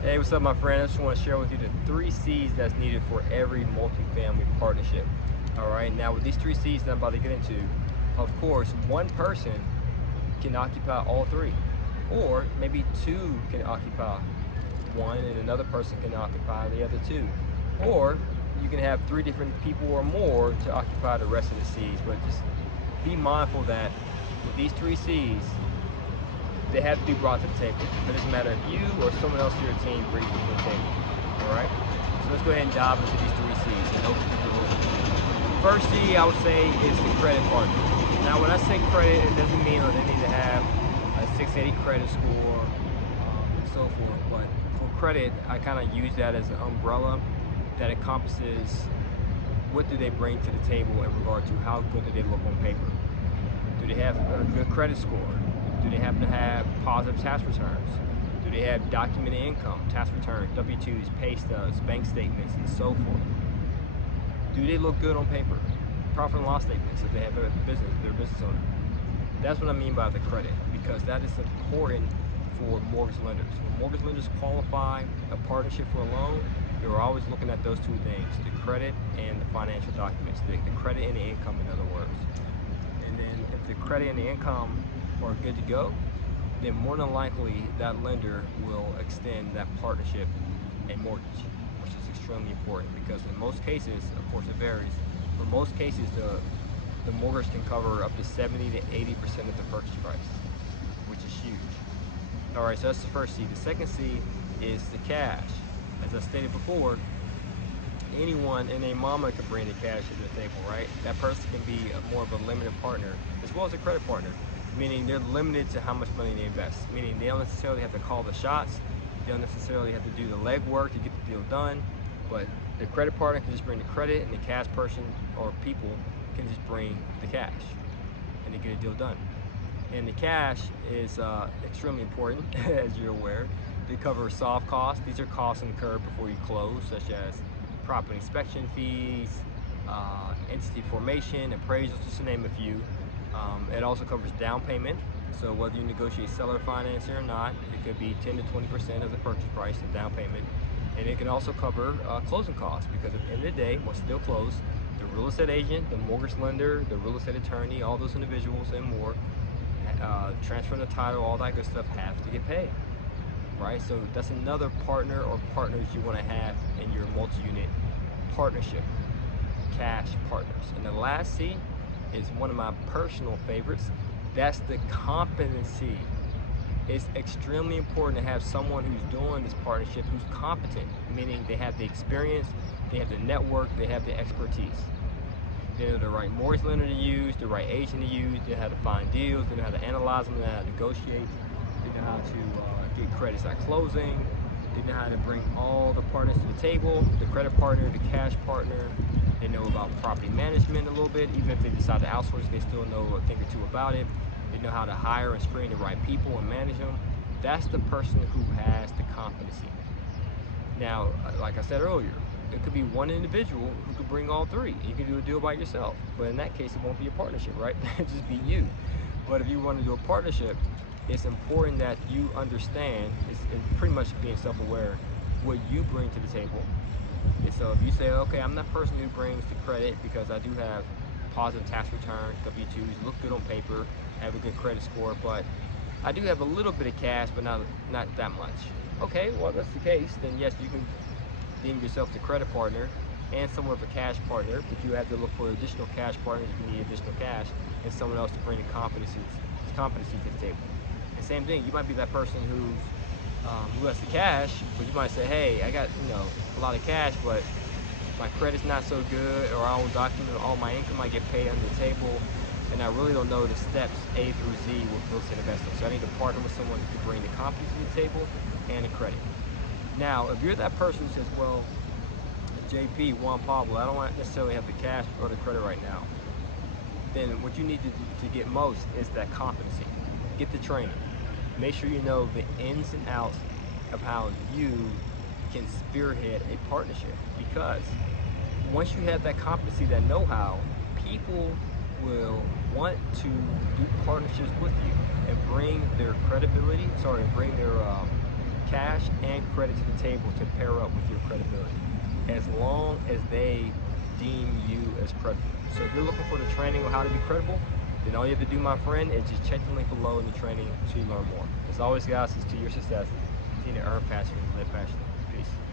Hey, what's up, my friend? I just want to share with you the 3 C's that's needed for every multifamily partnership. All right, now with these 3 C's that I'm about to get into, of course, one person can occupy all three, or maybe two can occupy one and another person can occupy the other two, or you can have three different people or more to occupy the rest of the C's. But just be mindful that with these 3 C's, they have to be brought to the table. It doesn't matter if you or someone else to your team brings it to the table. All right? So let's go ahead and dive into these 3 C's and hope you can listen. First C, I would say, is the credit partner. Now, when I say credit, it doesn't mean that they need to have a 680 credit score and so forth. But for credit, I kind of use that as an umbrella that encompasses what do they bring to the table in regard to how good do they look on paper. Do they have a good credit score? Do they happen to have positive tax returns? Do they have documented income, tax returns, W-2s, pay stubs, bank statements, and so forth? Do they look good on paper? Profit and loss statements if they have a business, they're a business owner. That's what I mean by the credit, because that is important for mortgage lenders. When mortgage lenders qualify a partnership for a loan, they're always looking at those two things, the credit and the financial documents, the credit and the income, in other words. And then if the credit and the income are good to go, then more than likely that lender will extend that partnership and mortgage, which is extremely important because in most cases, of course it varies, but most cases the mortgage can cover up to 70 to 80% of the purchase price, which is huge. All right, so that's the first C. The second C is the cash. As I stated before, anyone and their mama can bring the cash to the table, right? That person can be more of a limited partner as well as a credit partner, meaning they're limited to how much money they invest, meaning they don't necessarily have to call the shots, they don't necessarily have to do the legwork to get the deal done, but the credit partner can just bring the credit and the cash person or people can just bring the cash and they get a deal done. And the cash is extremely important, as you're aware. They cover soft costs. These are costs incurred before you close, such as property inspection fees, entity formation, appraisals, just to name a few. It also covers down payment. So whether you negotiate seller financing or not, it could be 10 to 20% of the purchase price, the down payment. And it can also cover closing costs, because at the end of the day, once the deal closes, the real estate agent, the mortgage lender, the real estate attorney, all those individuals and more, transferring the title, all that good stuff have to get paid, right? So that's another partner or partners you want to have in your multi-unit partnership, cash partners. And the last C is one of my personal favorites. That's the competency. It's extremely important to have someone who's doing this partnership who's competent, meaning they have the experience, they have the network, they have the expertise. They know the right mortgage lender to use, the right agent to use, they know how to find deals, they know how to analyze them, they know how to negotiate, they know how to get credits at closing, they know how to bring all the partners to the table, the credit partner, the cash partner. They know about property management a little bit. Even if they decide to outsource, they still know a thing or two about it. They know how to hire and screen the right people and manage them. That's the person who has the competency. Now, like I said earlier, it could be one individual who could bring all three. You can do a deal by yourself, but in that case, it won't be a partnership, right? It'll just be you. But if you want to do a partnership, it's important that you understand, it's pretty much being self-aware, what you bring to the table. And so if you say, okay, I'm that person who brings the credit because I do have positive tax returns, W-2s, look good on paper, have a good credit score, but I do have a little bit of cash, but not that much. Okay, well, if that's the case, then yes, you can deem yourself the credit partner and somewhat of a cash partner, but you have to look for additional cash partners if you need additional cash and someone else to bring the competency to the table. And same thing, you might be that person who has the cash, but you might say, hey, I got a lot of cash, but my credit's not so good, or I don't document all my income, I get paid under the table, and I really don't know the steps A through Z with real estate investing. So I need to partner with someone who can bring the competency to the table and the credit. Now, if you're that person who says, well, JP, Juan, Pablo, I don't necessarily have the cash or the credit right now, then what you need to get most is that competency. Get the training. Make sure you know the ins and outs of how you can spearhead a partnership, because once you have that competency, that know-how, people will want to do partnerships with you and bring their cash and credit to the table to pair up with your credibility, as long as they deem you as credible. So if you're looking for the training on how to be credible, then all you have to do, my friend, is just check the link below in the training to learn more. As always, guys, it's to your success. Continue to earn passion, live passion. Peace.